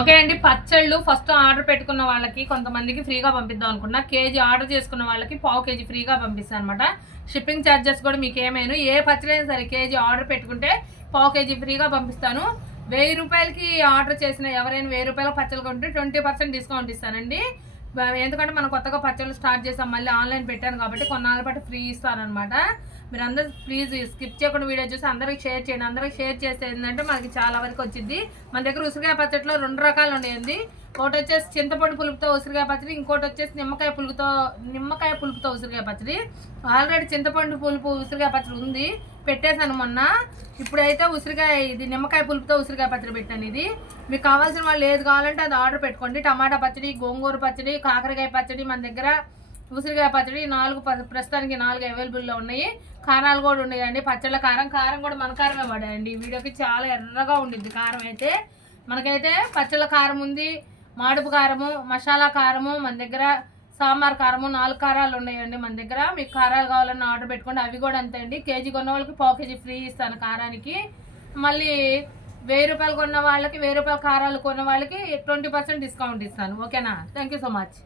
Okay అండి పచ్చళ్ళు first order పెట్టుకున్న వాళ్ళకి కొంతమందికి ఫ్రీగా పంపిద్దాం అనుకున్నా. కేజీ ఆర్డర్ చేసుకున్న వాళ్ళకి పావు కేజీ ఫ్రీగా పంపిస్తాను అనమాట షిప్పింగ్ ఛార్జెస్ కూడా మీకు ఏమైనా ఏ పచ్చడైనా సరే కేజీ ఆర్డర్ పెట్టుకుంటే పావు కేజీ ఫ్రీగా పంపిస్తాను. వెయ్యి రూపాయలకి ఆర్డర్ చేసిన ఎవరైనా వెయ్యి రూపాయల పచ్చలు కొంటే ట్వంటీ పర్సెంట్ డిస్కౌంట్ ఇస్తానండి. ఎందుకంటే మనం కొత్తగా పచ్చళ్ళు స్టార్ట్ చేసాం మళ్ళీ ఆన్లైన్ పెట్టాను కాబట్టి కొన్నాళ్ళ పాటు ఫ్రీ ఇస్తానమాట మీరు అందరూ ప్లీజ్ స్కిప్ చేయకుండా వీడియో చూసి అందరికి షేర్ చేయండి. అందరికి షేర్ చేస్తే ఏంటంటే మనకి చాలా వరకు వచ్చింది. మన దగ్గర ఉసిరికాయ పచ్చట్లో రెండు రకాలు ఉన్నాయండి. ఒకటి వచ్చేసి చింతపండు పులుపుతో ఉసిరికాయ పచ్చడి ఇంకోటి వచ్చేసి నిమ్మకాయ పులుపుతో నిమ్మకాయ పులుపుతో ఉసిరికాయ పచ్చడి. ఆల్రెడీ చింతపండు పులుపు ఉసిరికాయ పచ్చడి ఉంది పెట్టేశాను మొన్న. ఇప్పుడైతే ఉసిరికాయ ఇది నిమ్మకాయ పులుపుతో ఉసిరికాయ పచ్చడి పెట్టాను ఇది. మీకు కావాల్సిన వాళ్ళు ఏది కావాలంటే అది ఆర్డర్ పెట్టుకోండి. టమాటా పచ్చడి గోంగూర పచ్చడి కాకరకాయ పచ్చడి మన దగ్గర ఉసిరికాయ పచ్చడి నాలుగు ప- ప్రస్తుతానికి నాలుగు అవైలబుల్లో ఉన్నాయి. కారాలు కూడా ఉన్నాయండి. పచ్చళ్ళ కారం కారం కూడా మన కారమే పడాయండి. వీడియోకి చాలా ఎర్రగా ఉండిద్ది కారం అయితే. మనకైతే పచ్చళ్ళ కారం ఉంది మాడుపు కారము మసాలా కారము మన దగ్గర సాంబార్ కారము నాలుగు కారాలు ఉన్నాయండి మన దగ్గర. మీకు కారాలు కావాలన్నా ఆర్డర్ పెట్టుకోండి. అవి కూడా అంతే అండి. కేజీ కొన్న వాళ్ళకి పావు కేజీ ఫ్రీ ఇస్తాను కారానికి. మళ్ళీ వెయ్యి రూపాయలు కొన్న వాళ్ళకి వెయ్యి రూపాయల కారాలు కొన్న వాళ్ళకి ట్వంటీ పర్సెంట్ డిస్కౌంట్ ఇస్తాను. ఓకేనా? Thank you so much